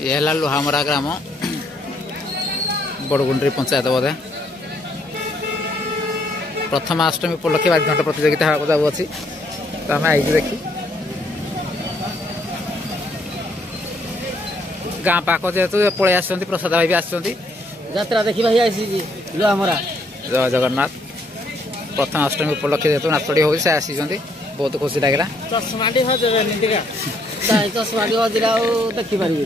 ये लोहामरा ग्राम बड़गुंडी पंचायत बोधे प्रथमाष्टमी उपलक्षे बाद्यघंट प्रतियोगिता जाऊँगी तो आम आई देखी गाँ पाख जेहेतु पलि आस प्रसाद भाई भी आसरा देखी भाई लोहामरा जय जगन्नाथ प्रथमाष्टमी उपलक्षे जेहेतु नाचटी हो आसी बहुत खुशी लगे चश्मा चश्मा हजरा देखी पारे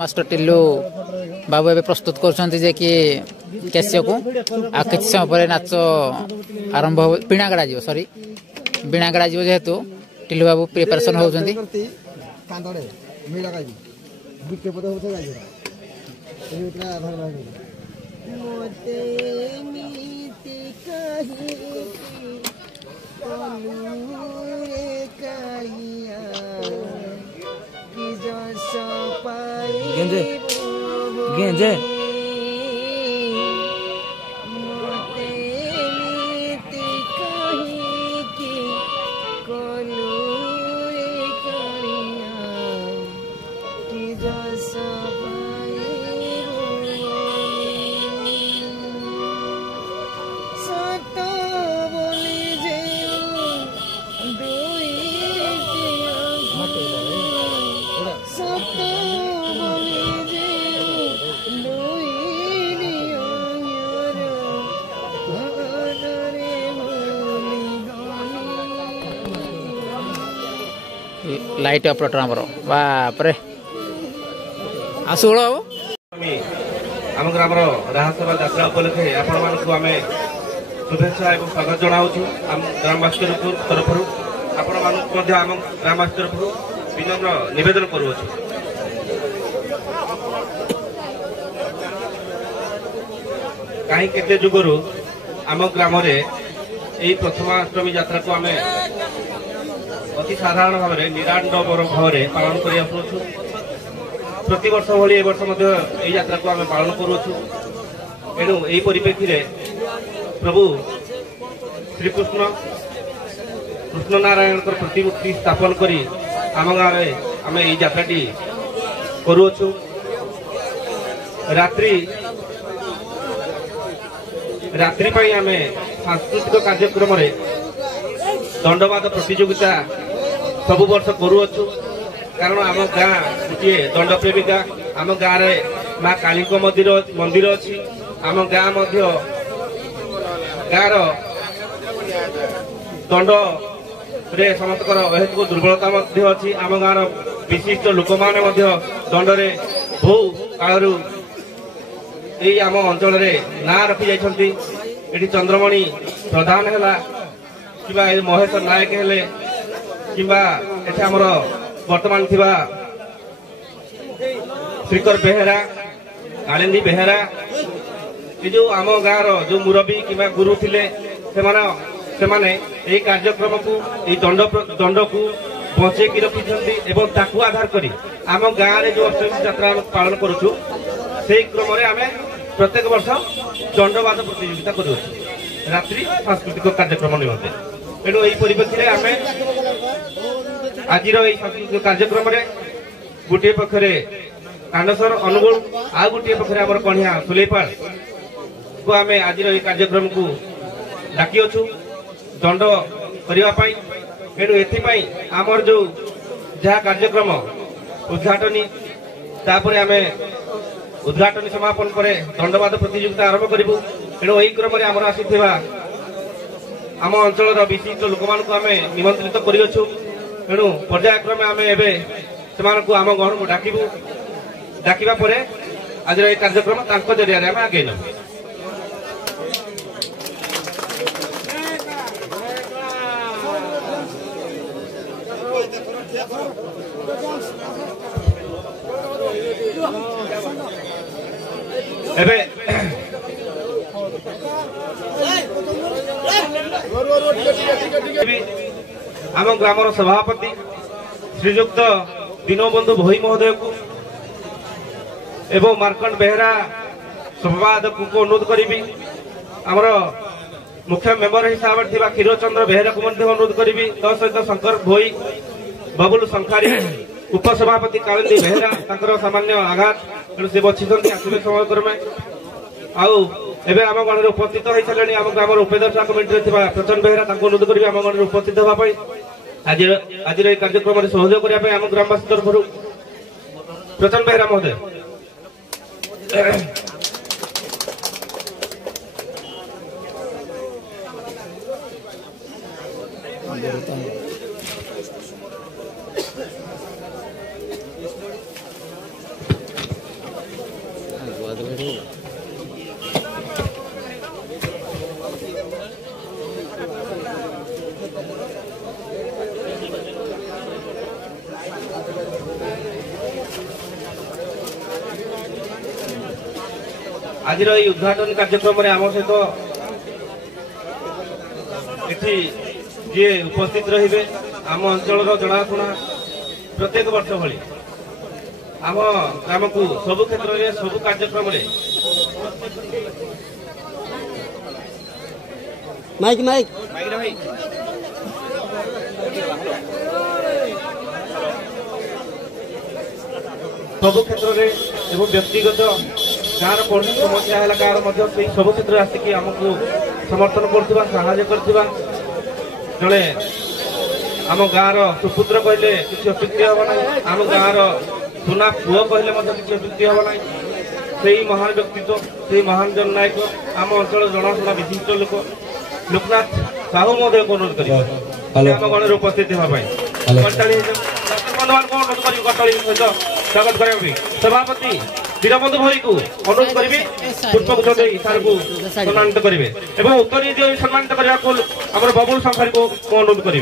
मास्टर टिल्लू बाबू ए प्रस्तुत कर कैश्य को आ कि समय पर नाच आरंभ बीणा गड़ा जीव सॉरी बीणा गड़ा जीव जेहेतु टिल्लू बाबू प्रिपरेशन होउछंती गेंजे गेंजे लाइट ऑपरेटर आमर बाप रे आसुड़ आम ग्राम राहसभा यात्रा उपलक्षे आपण मानक आम शुभेच्छा और स्वागत जनाऊँ ग्रामवासी तरफ आपण मानक आम ग्रामवासी तरफ विनम्र निवेदन करूँ कहीं केते जुगरु आम ग्राम यही प्रथमाष्टमी यात्रा को आम अति साधारण भाव में निराडंबर भाव में पालन कर प्रति वर्ष भली ए वर्ष यात्रा को आम पालन करुचु एणु यही परिप्रेक्षी प्रभु श्रीकृष्ण कृष्ण नारायण प्रतिमूर्ति स्थापन कर आम गाँव में आम यात्राटी करुचु रात्रि रात्रि आम सांस्कृतिक कार्यक्रम दंडवाद प्रतियोगिता सब वर्ष करुचु कारण आम गाँ गोटे दंड प्रेमिका आम गाँव में माँ काली मंदिर अच्छी आम गाँ गाँव दंड रे समस्त अहेतुक दुर्बलता अच्छी आम गाँव विशिष्ट लोक मैंने दंडे बहु काल यही आम अंचल ना रखी जाती चंद्रमणि प्रधान है कि महेश नायक हेले कि आमर वर्तमान थिबा श्रीकर बेहेरा कालिंदी बेहेरा ये जो आम गाँव जो मुरबी कि गुरु थिले से कार्यक्रम को दंड को बचे रखी आधार करी आम गाँव में जो अष्टमी यात्रा पालन करुचु से क्रम आम प्रत्येक वर्ष दंडवाद प्रतियोगिता करूँ रात्रि सांस्कृतिक कार्यक्रम निमंते तेणु यही परिप्रेक्षी आम आज सांस्कृतिक कार्यक्रम गोटे पक्षरे कांडसर अनुगुल आ गोटे पक्षरे आम कणिया सुलेपाल को आम आज कार्यक्रम को डाकी अच्छु दंड करने तेणु एपाई आमर जो जहाँ कार्यक्रम उद्घाटनी तापर आम उद्घाटन समापन पर दंडवाद प्रतियोगिता आरंभ करूँ तेणु यही क्रम आमर आसी आम अंचल विशिष्ट लोक मान निमंत्रित करूँ तेणु पर्यायक्रमे आम एवं से आम घर को डाकबू डाकिबा परे आज ये कार्यक्रम तांको जरिया आम आगे नबू। एबे आम ग्रामर सभापति श्रीजुक्त दीनबंधु भोई महोदय को एवं मार्कंड बेहरा संवादक को अनुरोध करी आमर मुख्य मेम्बर हिसाब से क्षीरचंद्र बेहरा को अनुरोध करी सहित शंकर भोई बबुल संखारी उपसभापति कालिंदी बेहरा सामान्य आघात तेणु से बची आसवे समय क्रमे आवे आम गण उपस्थित हो सारे आम ग्राम उपेक्षा कमिटी प्रचंड बेहरा अनुरोध करी आम गण उपस्थित होगापी आज कार्यक्रम सहयोग करने आम ग्रामवासी तरफ प्रचंड बेहरा महोदय आज उद्घाटन कार्यक्रम आम सहित जी उपस्थित रहिबे आम अंचल जनाशुना प्रत्येक वर्ष भली आम ग्राम को सबु क्षेत्र में सबु कार्यक्रम माइक माइक सबु क्षेत्र में एवं व्यक्तिगत गाँव कौन समस्या है गाँव सब क्षेत्र आसिक आमको समर्थन कर जड़े आम गाँव सुपुत्र कहले किसी अत्युक्ति हम ना आम गाँव सुना पुओ कहले किसी अत्युक्ति हम ना से महान व्यक्तित्व से महान जननायक आम अंचल जनाशुना विशिष्ट लोक लोकनाथ साहू महोदय को अनुरोध कर आम गण उपस्थित होगा स्वागत करें सभापति दीनबंधु भोई को अनुरोध करी पुष्पगुच्छ दे सार को सम्मानित करेंगे एवं उत्तरी दिए सम्मानित करने को आम बबुल संखारी को अनुरोध करी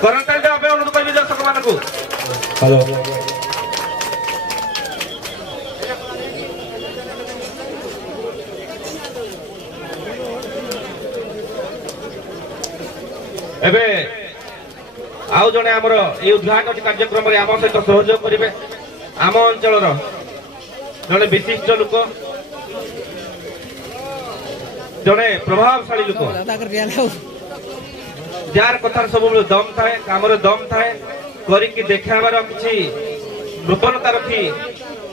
अनुरोध करी दर्शक मान को एबे आउ जने आमर ये उद्घाटन कार्यक्रम में आम सहित सहयोग करेंगे आम अंचल जड़े विशिष्ट लोक जड़े प्रभावशाली लोक जार कथार सब दम थाए काम दम थाए करिकी देखाबार किसी नूतनता रखी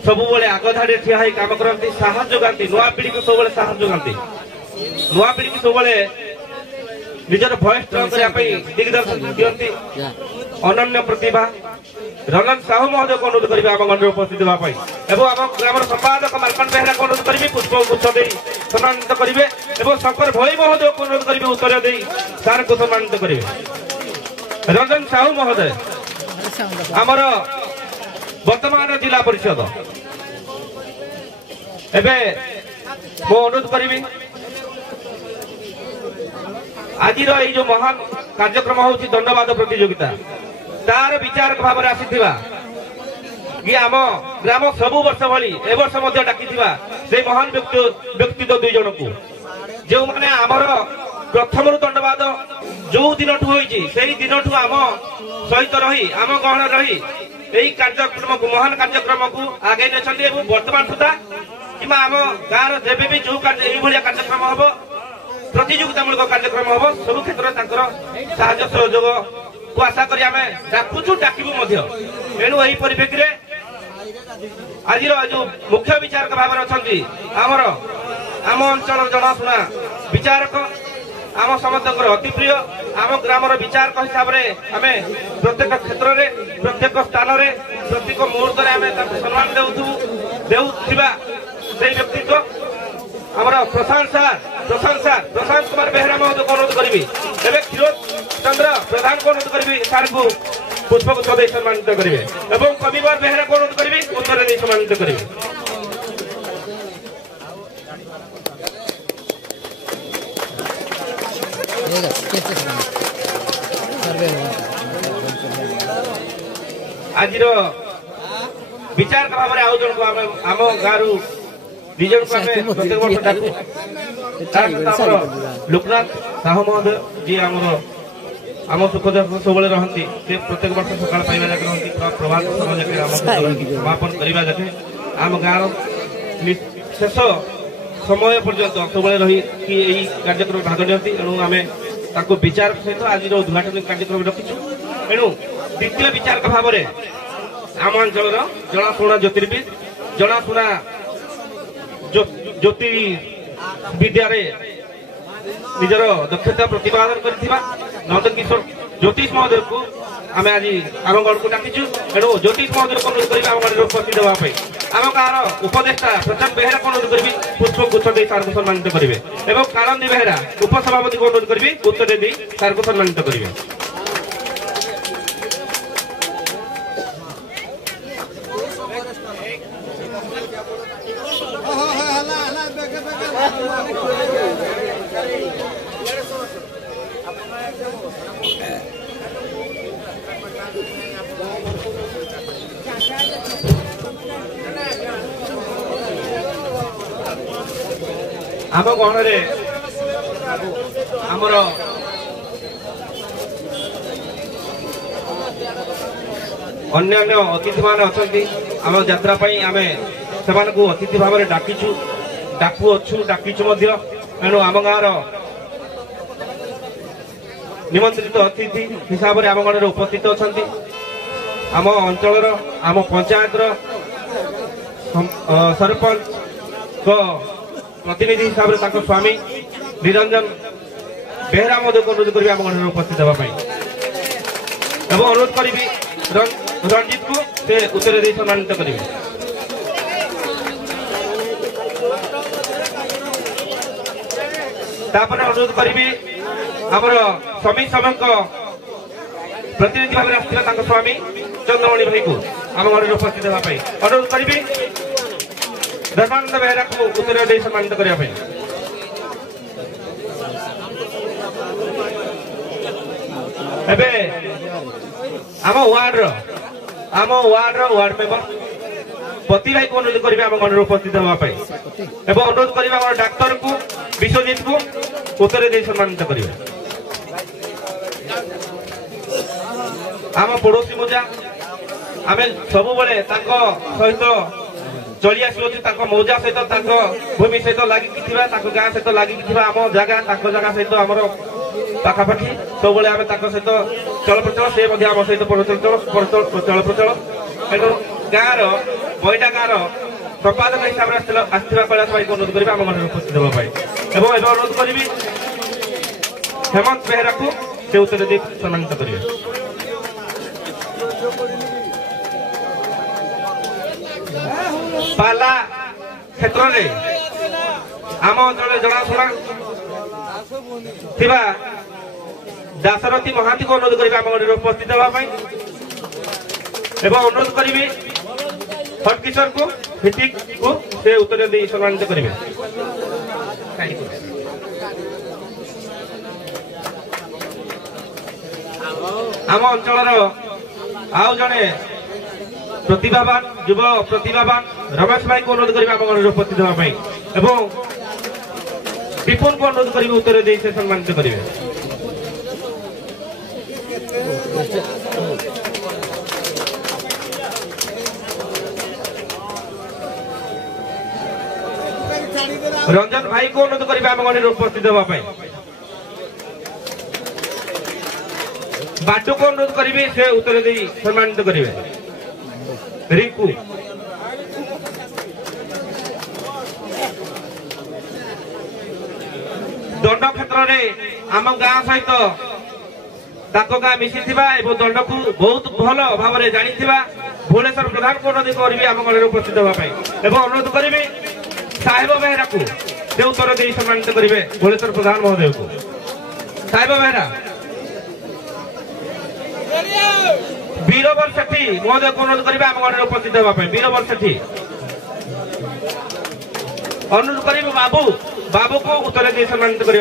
सब आग धाड़ी ठिया काम करती साहस जोगाती नुआ पीढ़ी को सब साहस जोगाती नुआ पीढ़ी को सब निजर भय स्ट्रंग करने दिग्दर्शन दिखती अनन्य प्रतिभा रंजन साहू महोदय को अनुरोध करेंगे आम गण उपस्थित होगापी एवं आम ग्राम संपादक मार्कंड बेहरा को अनुरोध करी पुष्पगुच्छ दे सम्मानित करेंगे एवं शंकर भोई महोदय को अनुरोध करेंगे उत्तर दे सार को सम्मानित करेंगे रंजन साहू महोदय आमर वर्तमान जिला परिषद एवं मो अनुरोध करी आज जो महान कार्यक्रम हूँ दंडवाद प्रतियोगिता तार विचारक भाव में आसीथिबा कि आम ग्राम सबु वर्ष भली ए वर्ष मध्य डाकिथिबा से महान व्यक्तित्व दुई जन को जो माने आमर प्रथम दंडवाद जो दिन होइछि सेही दिन आम सहित रही आम गहन रही यही कार्यक्रम को महान कार्यक्रम को आगे नेछन्ति एवं वर्तमान सुधा कि आम गाँव जेबे भी जो कार्यक्रम हम प्रतियोगितामूलक कार्यक्रम हम सब क्षेत्र साहाय्य सहयोग को आशा करी आमे डाकुचु डाकिबु तेणु यही परिप्रेक्षी आज जो मुख्य विचारक भाव में अच्छा आमर आम अंचल जनाशुना विचारक आम समस्त अति प्रिय आम ग्रामर विचारक हिसाब से आम प्रत्येक क्षेत्र में प्रत्येक स्थान में प्रत्येक मुहूर्त में सम्मान देउथिबा से व्यक्तित्व आमर प्रशांत कुमार बेहरा महोदय को अनुरोध करी क्षीर चंद्र प्रधान को अनुरोध करी सार को पुष्पगुच्छ दे सम्मानित करेंगे एवं कविवर बेहरा को अनुरोध करी उत्तर दे सम्मानित करेंगे। आज विचार भाव में आउ जन को आम गाँव दिजन को प्रत्येक वर्ष डाकू लोकनाथ साहू महोदय जी आम सुख सब रहती प्रत्येक वर्ष सकाल पाइबा जाके रहती प्रभात समय जाके समापन करने जाके आम गाँव शेष समय पर्यंत सब रही कार्यक्रम भाग नियंती एणु आम विचार सहित आज उद्घाटन कार्यक्रम रखीचु एणु द्वितीय विचारक भाव में आम अंचल जनाशुना ज्योतिर्विद जनाशुना ज्योतिर्विद्या निजर दक्षता प्रतिपादन करथिबा नंदन किशोर ज्योतिष महोदय को आम आज आम गढ़ को डाकिचु एणु ज्योतिष महोदय को अनुरोध करी आम गढ़ उपस्थित देवाई आम गाँव उपदेष्टा प्रचार बेहरा को अनुरोध करी पुष्पगुच्छ दे सार को सम्मानित करेंगे एवं कालंदी बेहरा उपसभापति को अनुरोध करी उत्तर दे सार को सम्मानित करेंगे। आम गहन आमर अन्य अतिथि मान अच्छा आम यात्रा आम से अतिथि भाव में डाकिचु डाकू अच्छु डाकिचु एणु आम गाँव निमंत्रित अतिथि हिसाब से आम गण उपस्थित अच्छा आम अंचल आम पंचायत सरपंच प्रतिनिधि हिसाब से स्वामी निरंजन बेहरा महोदय को अनुरोध करी आम गण उपस्थित होगापी एवं अनुरोध करी रंजित को से उत्तर दे सम्मानित करेंगे। तापर अनुरोध करी आमर समीर समय प्रतिनिधि भाव में आसता स्वामी चंद्रमणि भाई को आम घर उपस्थित होगापी अनुरोध करी धर्मानंद बेहरा को उत्तर दे सम्मानित करने आम वार्ड मेंबर पति भाई को अनुरोध करेंगे आम घर उपस्थित होगापी एवं अनुरोध करेंगे आम डाक्तर को विश्वजीत को उत्तर दे सम्मानित करेंगे। आम पड़ोसी मजा आम सब सहित चली आसुच्छे मौजा सहित भूमि सहित लगी गाँ सहित लगी आम जगह जगह सहित आमर पाखापाखि सब आम सहित चल प्रचल से आम सहित चल प्रचल एणु गाँव बईटा गाँव संपादक हिसाब से आसवा कैलाश भाई को अनुरोध करेंगे आम घर उपस्थित होगापी एवं अनुरोध करी हेमंत बेहरा को से उत्तर दे सम्मानित करेंगे। पाला क्षेत्र में आम अंचल जनाशुना दासरथी महांती को अनुरोध करेंगे आम घर उपस्थित होगापी एवं अनुरोध करी हटकिशोर को हितिक को से उत्तर दे सम्मानित करेंगे। आम अंचल आउ जड़े प्रतिभावान युव प्रतिभावान रमेश भाई को अनुरोध करेंगे आम घर उपस्थित होगापी एवं विपुल को अनुरोध करेंगे उत्तर दे से सम्मानित करेंगे। रंजन भाई को अनुरोध करेंगे आम घर उपस्थित होगापी बाटू को अनुरोध करेंगे से उत्तर दे सम्मानित करेंगे। रिंकू दंड क्षेत्र में आम गाँ सहित गाँ मिसी दंड को बहुत भल भाव में जानी भुवनेश्वर प्रधान को अनुरोध करी आम घर उपस्थित होगापी एवं अनुरोध करी साहेब बेहरा को से उत्तर दे सम्मानित करेंगे भुवनेश्वर प्रधान महोदय को। साहेब बेहरा वीरवर सेठी महोदय को अनुरोध करेंगे आम गणना उपस्थित होगा वीरवर सेठी अनुरोध करेंगे बाबू बाबू को उत्तर दिए सम्मानित करने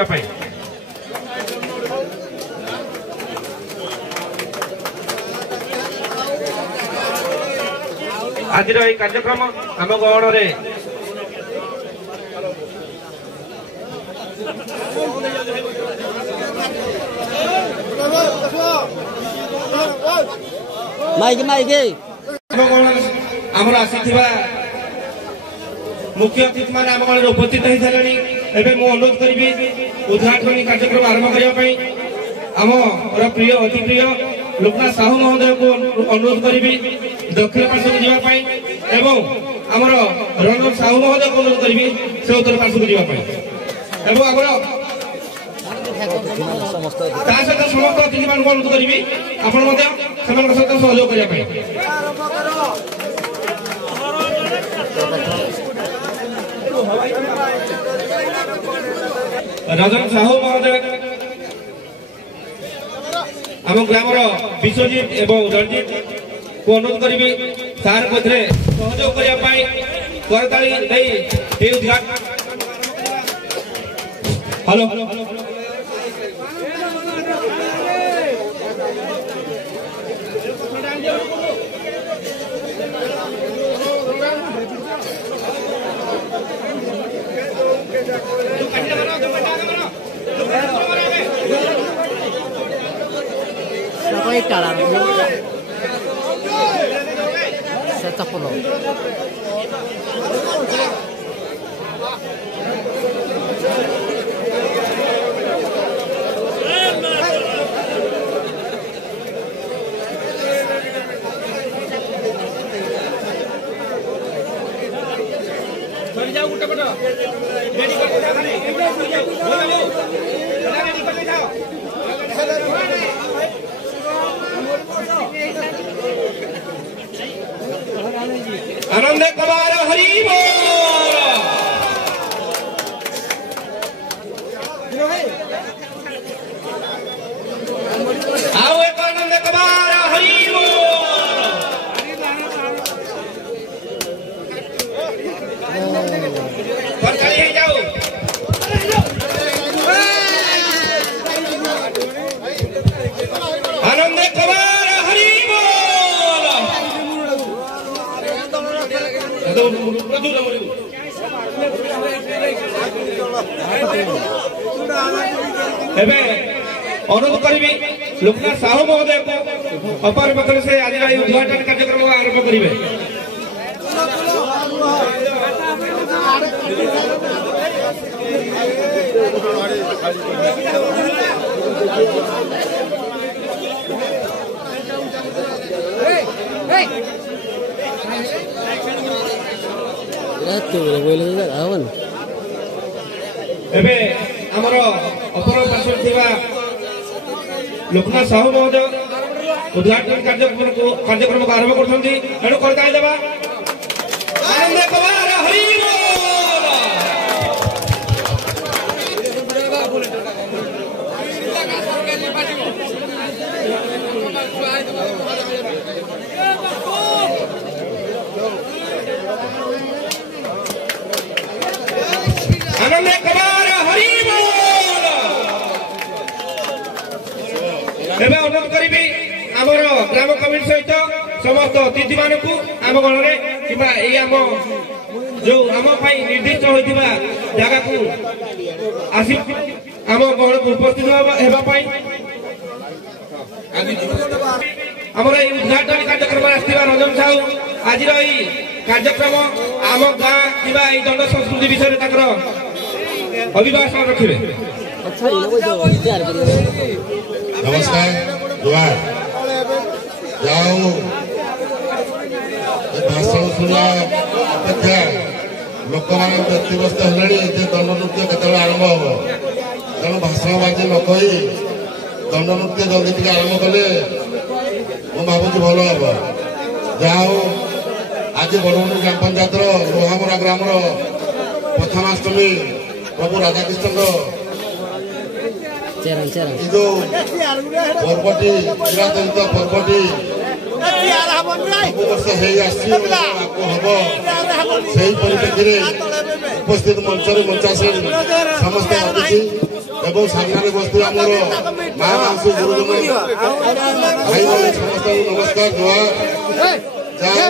आज कार्यक्रम आम गहन माइक माइक आमर आसी मुख्य अतिथि मैंने आम गण उपस्थित हो सारे एवं मुझे अनुरोध करी उद्घाटन कार्यक्रम आरंभ करने आम प्रिय अति प्रिय लोकनाथ साहू महोदय को अनुरोध करी दक्षिण पार्श्व को जावाई एवं आमर रंजन साहू महोदय को अनुरोध करी से उत्तर पार्श्व को जावाई एवं आमर समस्त अतिथि मान अनुरोध करी आपण सहित सहयोग करने रंजन साहू महोदय आम ग्रामर विश्वजीत एवं रणजीत को अनुरोध करी सार को सहयोग करने करताली उद्घाटन हेलो आनंद कुमार हरि बोल आओ एक आनंद कुमार हरि बोल जाओ आनंद कुमार हरि अनुरोध करी लोकनाथ साहू महोदय को अपार पत्र से आज उद्घाटन कार्यक्रम आरंभ करेंगे एवं अपर पार्श्व लोकनाथ साहू महोदय उद्घाटन कार्यक्रम को आरंभ कर आनंद कुमार हरि बोल एवं अनुरोध करी आमर ग्राम कमिटी सहित समस्त अतिथि मान आम गण कि आम जो आम निर्दिष्ट होता जगह को आसी आम गण को उपस्थित होगापाई आमर उद्घाटन कार्यक्रम आसवा रंजन साहू आज कार्यक्रम आम गाँ कि दंड संस्कृति विषय अभिभाषण रखिए। नमस्कार जुहार जाओ भाषण शुणा अपेक्षा लोक मान व्यक्तिव्यस्त है दंड नृत्य केत आरंभ हम तेणु भाषण बाजी न कही दंड नृत्य जल्दी टे आरंभ कले मुझे भावुँ भल हम जाओ आज बड़मुंडी ग्राम पंचायत लोहामरा ग्राम प्रथमाष्टमी प्रभु राधाकृष्ण এই যে পর্বটি চিরাচরিত পর্বটি ସବୁ ବର୍ଷ ହେଇ ଆସିଛି ଆଗକୁ ହବ। ସେହି ପରିପ୍ରେକ୍ଷୀରେ ଉପସ୍ଥିତ ମଞ୍ଚରେ ମଞ୍ଚାସୀନ ସମସ୍ତେ ଅତିଥି ଏବଂ ସାମ୍ନାରେ ବସିଥିବା ଆମର ମା ମାଉସୀ ଗୁରୁଜନ ଭାଇମାନେ ସମସ୍ତଙ୍କୁ ନମସ୍କାର ଜୁହାର। ଯାହା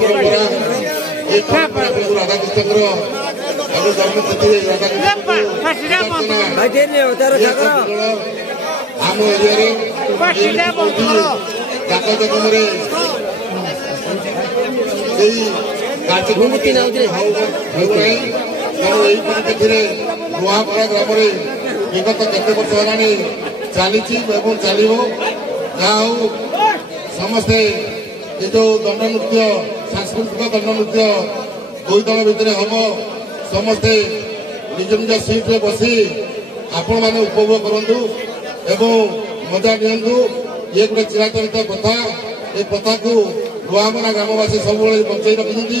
ପରମ୍ପରା ଏ ପରମ୍ପରା ପ୍ରଭୁ ରାଧାକୃଷ୍ଣଙ୍କର ଆମ ଜନ୍ମତିଥିରେ ରାଧାକୃଷ୍ଣଙ୍କୁ ଆମ ଏରିଆରେ ଜାକଜମକରେ এই କାର୍ଯ୍ୟକ୍ରମଟି ହେଉନାହିଁ। ତେଣୁ ଏହି ପରିପ୍ରେକ୍ଷୀରେ ନୂଆପଡ଼ା ଗ୍ରାମରେ ବିଗତ କେତେ ବର୍ଷ ହେଲାଣି ଚାଲିଛି ଏବଂ ଚାଲିବ। ଯାହା ହଉ ସମସ୍ତେ ଏ ଯେଉଁ ଦଣ୍ଡନୃତ୍ୟ ସାଂସ୍କୃତିକ ଦଣ୍ଡନୃତ୍ୟ ଦୁଇ ଦଳ ଭିତରେ ହେବ। ସମସ୍ତେ ନିଜ ନିଜ ସିଟ୍ରେ ବସି ଆପଣମାନେ ଉପଭୋଗ କରନ୍ତୁ ଏବଂ ମଜା ନିଅନ୍ତୁ। ଇଏ ଗୋଟେ ଚିରାଚରିତ କଥା। ଏ କଥାକୁ ନୂଆମରା ଗ୍ରାମବାସୀ ସବୁବେଳେ ବଞ୍ଚେଇ ରଖିଛନ୍ତି,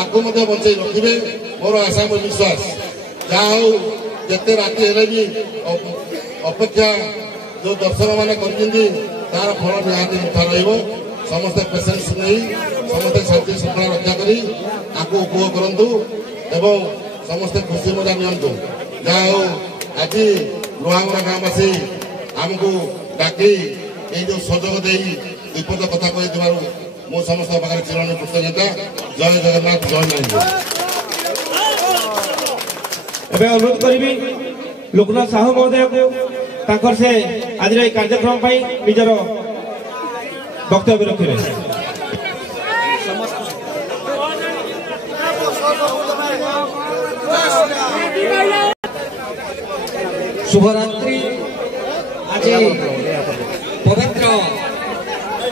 ଆଗକୁ ମଧ୍ୟ ବଞ୍ଚେଇ ରଖିବେ ମୋର ଆଶା ମୋ ବିଶ୍ୱାସ। ଯାହା ହଉ ଯେତେ ରାତି ହେଲେ ବି ଅପେକ୍ଷା ଯେଉଁ ଦର୍ଶକମାନେ କରିଛନ୍ତି ତାର ଫଳ ନିହାତି ମିଠା ରହିବ। ସମସ୍ତେ ପେସେନ୍ସ ନେଇ ସମସ୍ତେ ଶାନ୍ତି ଶୃଙ୍ଖଳା ରକ୍ଷା କରି ଆଗକୁ ଉପଭୋଗ କରନ୍ତୁ ଏବଂ ସମସ୍ତେ ଖୁସି ମଜା ନିଅନ୍ତୁ। ଯାହା ହଉ ଆଜି ନୂଆମରା ଗ୍ରାମବାସୀ ଆମକୁ ଡାକି এই যে সুযোগ দেই বিপদ কথা কইଥିବାରୁ ମୁଁ ସମସ୍ତଙ୍କ ପାଖରେ ଚିରଣୀ କୃତଜ୍ଞତା। ଜୟ ଜଗନ୍ନାଥ, ଜୟ ମାଇଁ। ଏବେ ଅନୁରୋଧ କରିବି ଲୋକନାଥ ସାହୁ ମହୋଦୟକୁ ତାଙ୍କର ସେ ଆଜିର এই କାର୍ଯ୍ୟକ୍ରମ ପାଇଁ ନିଜର ବକ୍ତବ୍ୟ ରଖିବେ। शुभरात्रि। आज पवित्र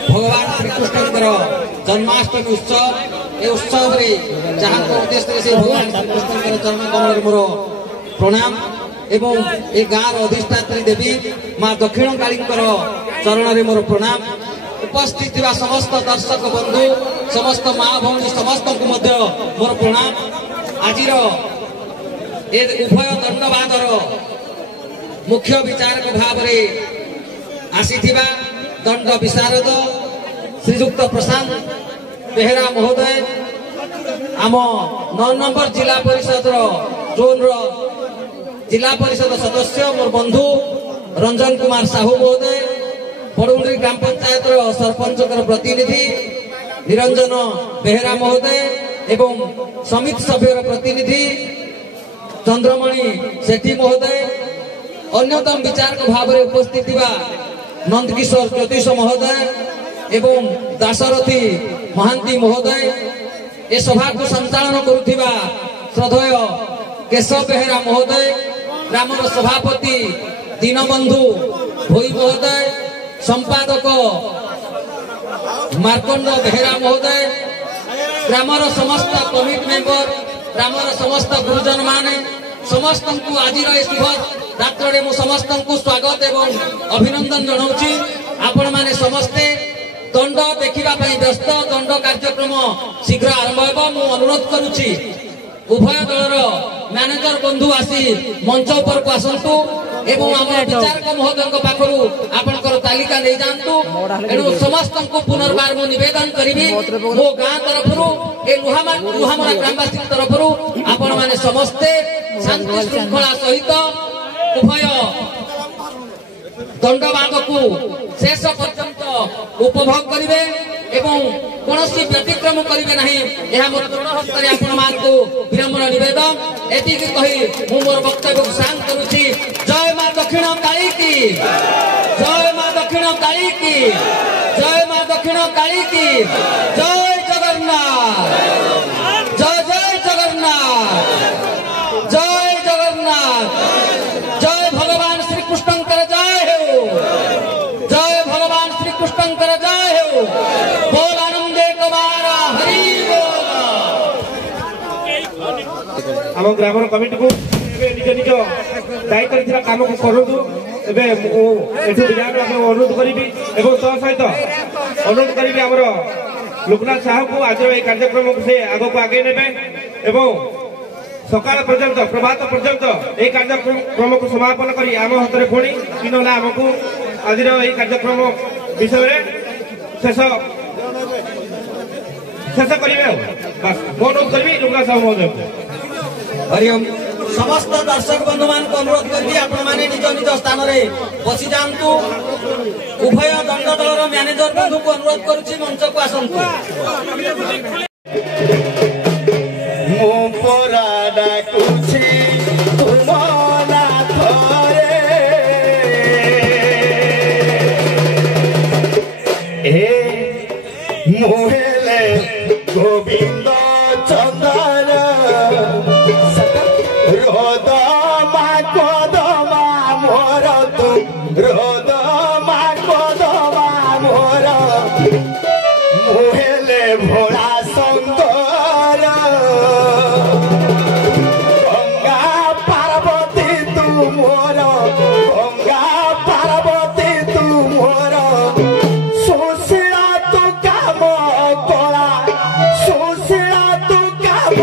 भगवान श्रीकृष्णकर जन्माष्टमी उत्सव। ए उत्सव जहाँ उद्देश्य से भगवान श्रीकृष्णकर जन्म कमल मोर प्रणाम एवं ए गाँव अधिष्ठात्री देवी माँ दक्षिण काली चरण में मोर प्रणाम। उपस्थित समस्त दर्शक बंधु समस्त माँ भौणी समस्त को मोर प्रणाम। आज उभय दंडवादर मुख्य विचारक भाव आसीथिबा दंड विशारद श्रीजुक्त प्रशांत बेहेरा महोदय आम 9 नंबर जिला परिषद जोन जिला परिषद सदस्य मोर बंधु रंजन कुमार साहू महोदय बड़ुंडी ग्राम पंचायत सरपंच प्रतिनिधि निरंजन बेहेरा महोदय एवं समिति सभ्य प्रतिनिधि चंद्रमणि सेठी महोदय अन्यतम विचारक भाव में उपस्थित नंदकिशोर ज्योतिष महोदय एवं दाशरथी महांती महोदय ए सभा को संचालन करुथिबा श्रद्धेय केशव बेहेरा महोदय ग्राम सभापति दीनबंधु भोई महोदय संपादक मार्कंड बेहेरा महोदय ग्राम समस्त कमिटी मेंबर ग्राम समस्त गुरुजन माने समस्त को आज शुभ रात्रे मु समस्त को स्वागत एवं अभिनंदन जनाऊँगी। आपण माने समस्ते दंड देखा व्यस्त दंड कार्यक्रम शीघ्र आरंभ हो मु अनुरोध करुच्ची उभय दलर मैनेजर बंधु आसी मंच पर को आसतु एवं आम विचारक महोदय पाखु आपंकर तालिका नहीं जातु। एणु समस्त को पुनर्बार मु निवेदन करी मो गाँ तरफ लुहामरा ग्रामवासी तरफ आपण माने समस्ते शांति श्रृंखला सहित उभय दंडवाद को शेष पर्यंत उपभोग करेंगे एवं कौन व्यतिक्रम करेंगे नहीं यह मोर दृढ़ हस्तर आपण को विनम्र निवेदन एति कही मु मोर वक्तव्य को शांत करुच्ची। जय मां दक्षिण काली की, जय मां दक्षिण काली की, जय मां दक्षिण काली की, जय जगन्नाथ, जय जय जगन्नाथ, जय जगन्नाथ, जय भगवान श्री कृष्ण कर जय हो, जय भगवान श्री कृष्ण कर जय हो। बोल आनंदे कुमारा हरि बोल। आम ग्राम कमिटी को निज निज दायित्व काम को करूँ विधायक अनुरोध करी सहित अनुरोध करी लोकनाथ साहू को आज ये कार्यक्रम को से आग को आगे ने सकाल पर्यंत प्रभात पर्यंत यह कार्यक्रम को समापन करी आम हाथ में पुणी कि ना आमको आज कार्यक्रम विषय शेष शेष करेंगे बस फोन करी लुगा साहू महोदय को हरिओम समस्त दर्शक बंधु मान को अनुरोध करके आपण माने निज निज स्थान रे बसी जांतु उभय दंड दलर मैनेजर बंधु को अनुरोध करूची मंच को आसंतु मो परा डाकुची तुमना थरे ए मोहेले गोविंद चंदन रोदमा कोदमा मोर तू रोदमा कोदमा मोर मुहेले भोला शंकर गंगा पार्वती तू मोर गंगा पार्वती तू मोर सुशीला तू काम कला सुशीला तू काम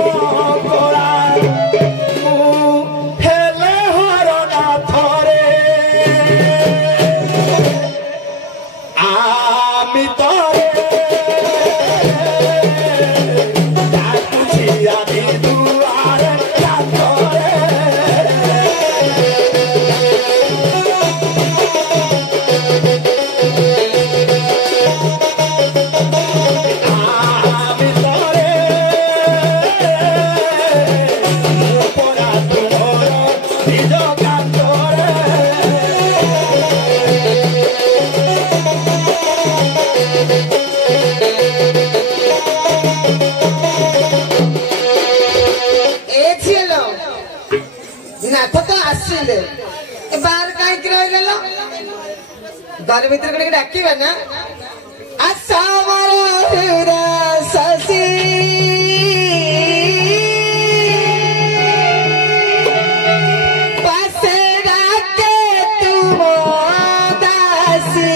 कला बाहर कहीं रही घर भर डाक ना शशि पासे डाके तुम दासी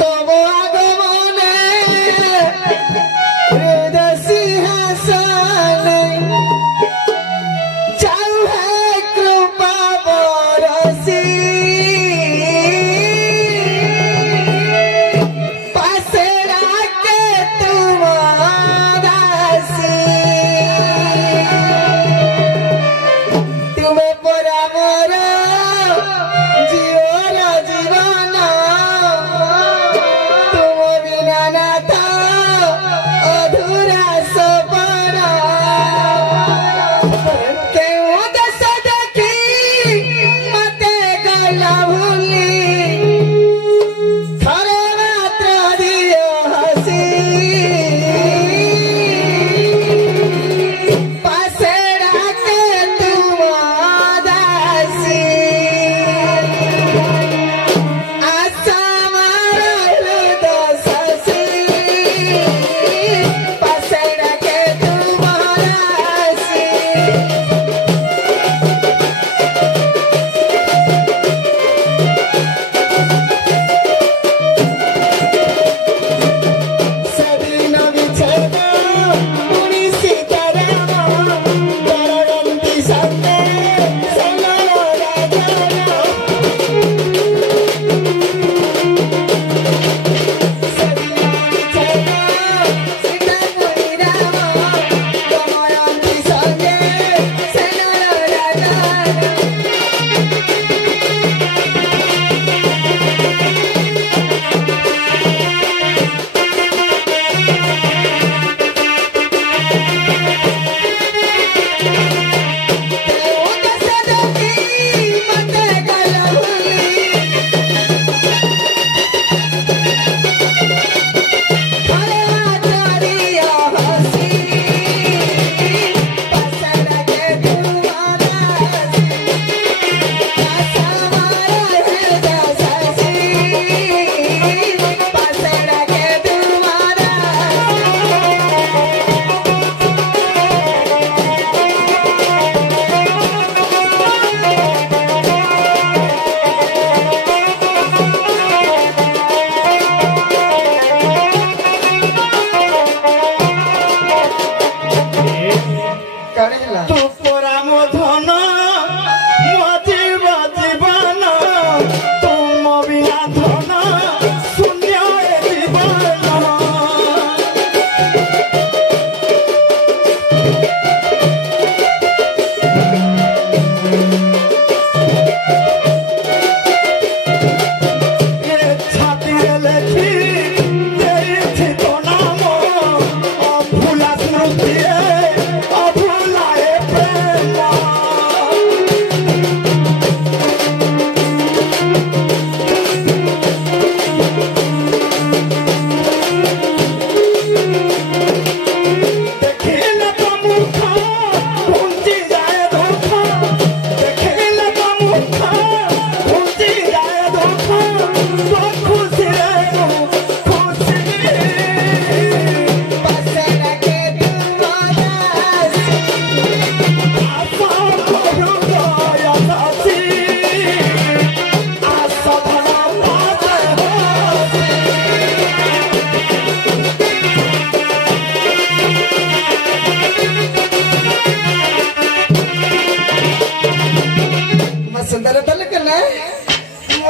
तब आगमने हृदय सिंहासन जाऊ है कृपा बरसी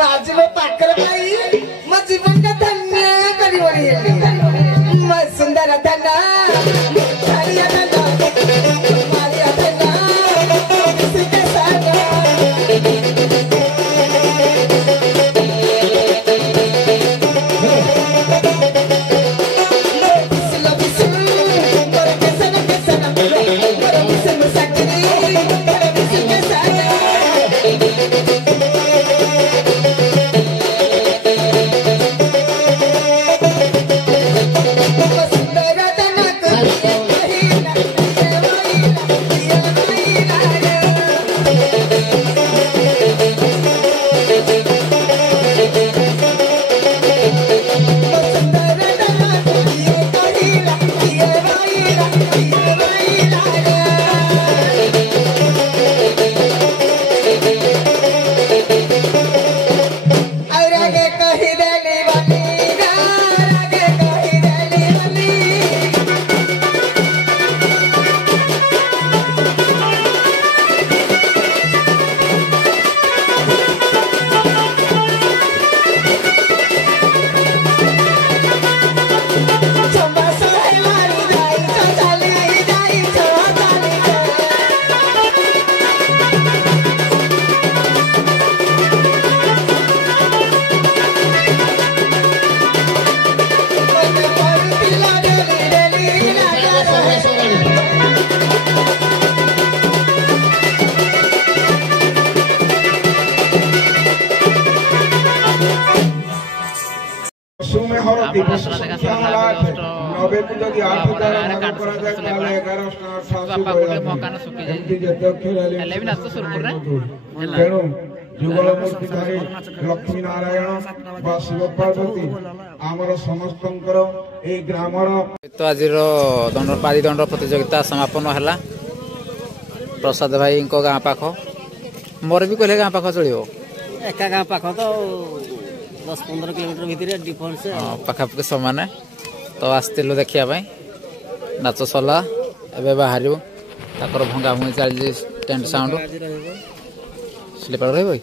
आज वो पाकर पाई मैं जीवन का धन्य करी मैं सुंदर धन्ना मारिया धन्ना मारिया धन्ना किसी के साथ तेणु जुगल मूर्तिधारी लक्ष्मी नारायण शिव पार्वती आमर समस्त ग्रामर तो आज पारी दंड प्रतियोगिता समापन है प्रसाद भाई गाँ पाख मोर भी कहले गाँ पाख चलो एका गाँ पाख तो 10-15 किलोमीटर भितर डिफरेंस पाखापाखि सामान तो आसलु देखा नाच सरला एवं बाहर ताकर भंगा भंगी चली टेंट साउंड स्लीपर रही